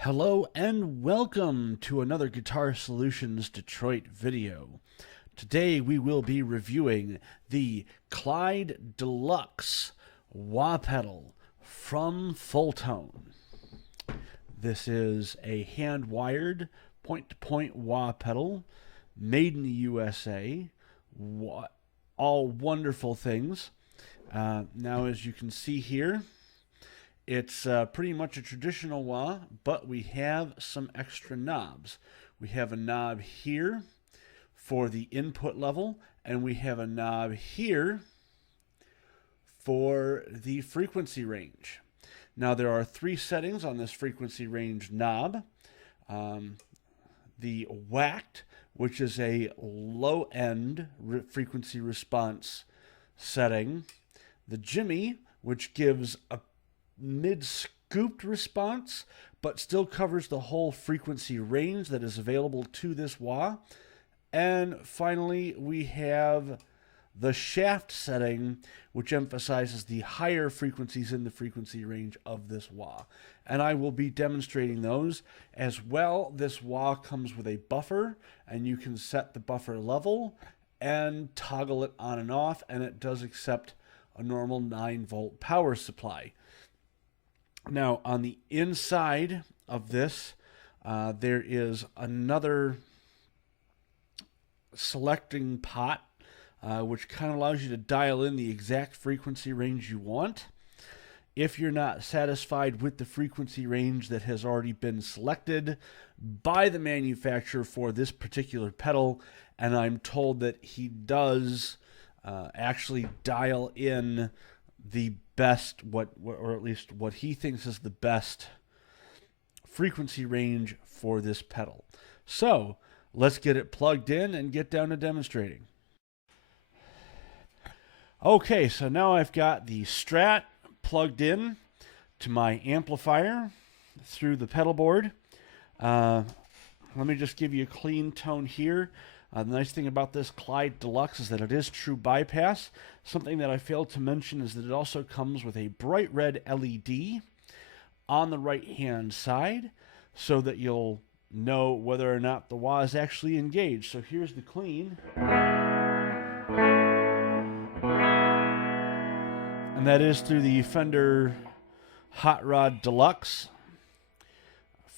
Hello and welcome to another Guitar Solutions Detroit video. Today we will be reviewing the Clyde Deluxe wah pedal from Fulltone. This is a hand-wired point-to-point wah pedal made in the USA. All wonderful things. Now as you can see here, it's pretty much a traditional wah, but we have some extra knobs. We have a knob here for the input level, and we have a knob here for the frequency range. Now there are three settings on this frequency range knob. The whacked, which is a low-end frequency response setting. The jimmy, which gives a mid-scooped response, but still covers the whole frequency range that is available to this wah. And finally, we have the shaft setting, which emphasizes the higher frequencies in the frequency range of this wah. And I will be demonstrating those as well. This wah comes with a buffer, and you can set the buffer level and toggle it on and off, and it does accept a normal 9-volt power supply. Now, on the inside of this, there is another selecting pot, which kind of allows you to dial in the exact frequency range you want. If you're not satisfied with the frequency range that has already been selected by the manufacturer for this particular pedal, and I'm told that he does actually dial in the best, or at least what he thinks is the best frequency range for this pedal. So let's get it plugged in and get down to demonstrating. Okay, so now I've got the Strat plugged in to my amplifier through the pedal board. Let me just give you a clean tone here. The nice thing about this Clyde Deluxe is that it is true bypass. Something that I failed to mention is that it also comes with a bright red LED on the right-hand side so that you'll know whether or not the wah is actually engaged. So here's the clean. And that is through the Fender Hot Rod Deluxe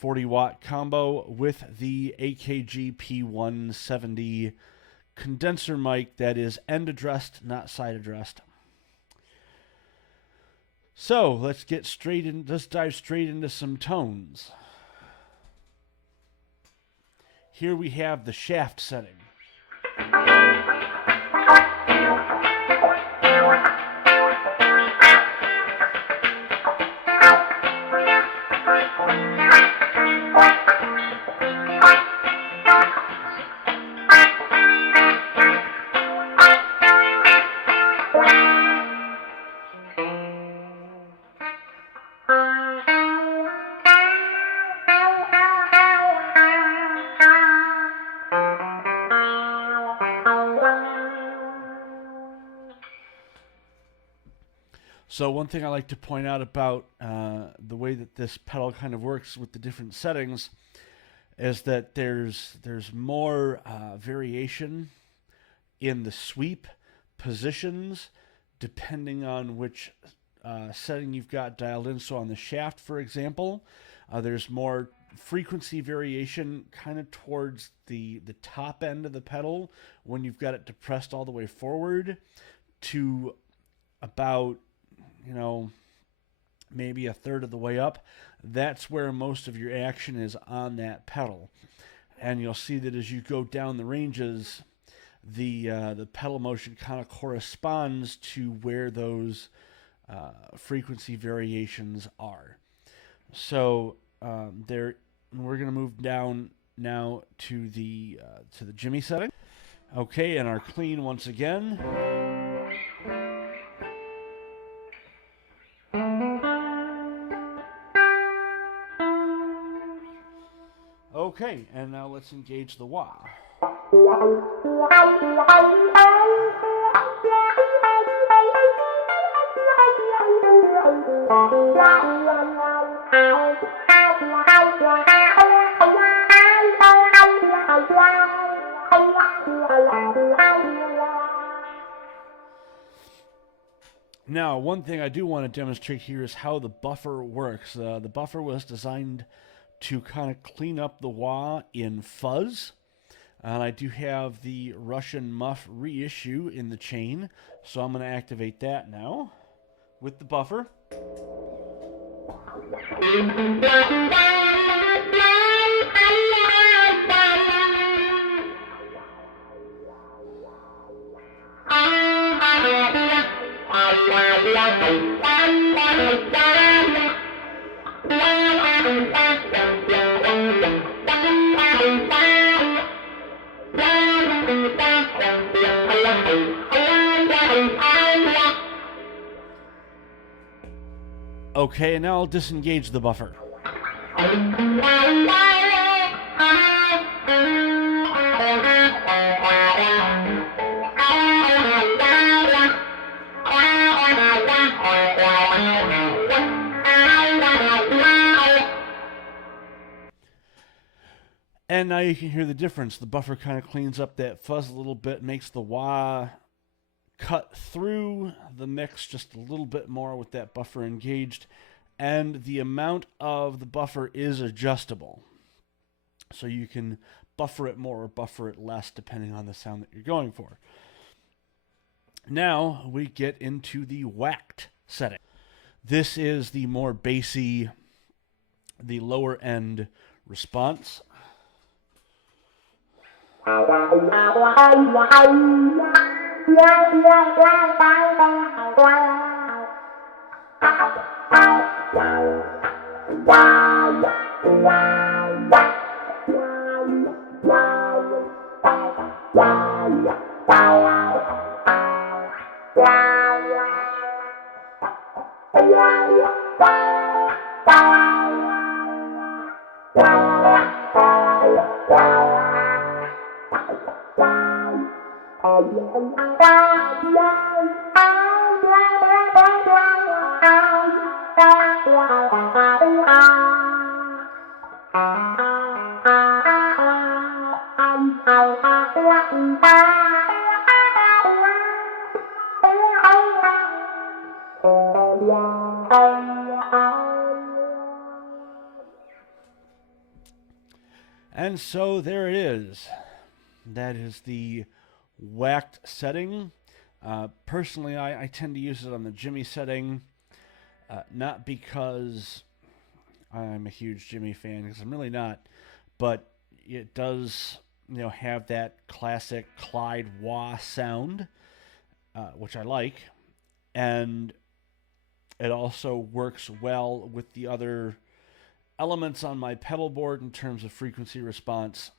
40-watt combo with the AKG P170 condenser mic that is end addressed, not side addressed. So let's dive straight into some tones. Here we have the shaft setting. So one thing I like to point out about the way that this pedal kind of works with the different settings is that there's more variation in the sweep positions depending on which setting you've got dialed in. So on the shaft, for example, there's more frequency variation kind of towards the top end of the pedal when you've got it depressed all the way forward to about, maybe a third of the way up. That's where most of your action is on that pedal. And you'll see that as you go down the ranges, the pedal motion kind of corresponds to where those frequency variations are. So we're going to move down now to the jimmy setting. Okay, and our clean once again. Okay, and now let's engage the wah. Now, one thing I do want to demonstrate here is how the buffer works. The buffer was designed to kind of clean up the wah in fuzz. And I do have the Russian muff reissue in the chain, so I'm going to activate that now with the buffer. Okay, and now I'll disengage the buffer. And now you can hear the difference. The buffer kind of cleans up that fuzz a little bit, makes the wah cut through the mix just a little bit more with that buffer engaged, and the amount of the buffer is adjustable. So you can buffer it more or buffer it less depending on the sound that you're going for. Now we get into the whacked setting. This is the more bassy, the lower end response. And so there it is. That is the whacked setting. Personally, I tend to use it on the Jimmy setting, not because I'm a huge Jimmy fan, because I'm really not, but it does, have that classic Clyde Wah sound, which I like, and it also works well with the other elements on my pedal board in terms of frequency response,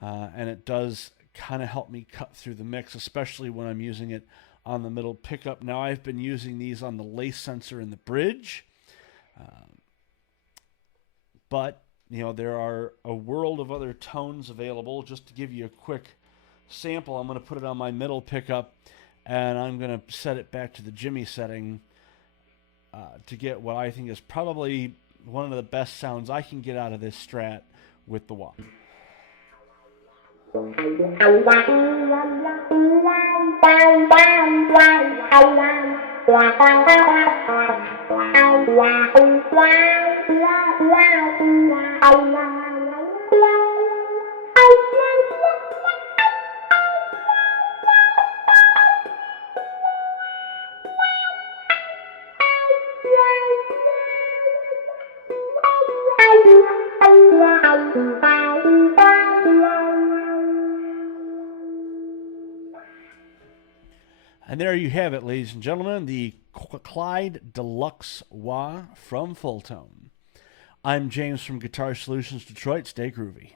and it does kind of help me cut through the mix, especially when I'm using it on the middle pickup. Now, I've been using these on the lace sensor in the bridge, but there are a world of other tones available. Just to give you a quick sample, I'm going to put it on my middle pickup, and I'm going to set it back to the Jimmy setting to get what I think is probably one of the best sounds I can get out of this Strat with the wah. And there you have it, ladies and gentlemen, the Clyde Deluxe Wah from Fulltone. I'm James from Guitar Solutions Detroit. Stay groovy.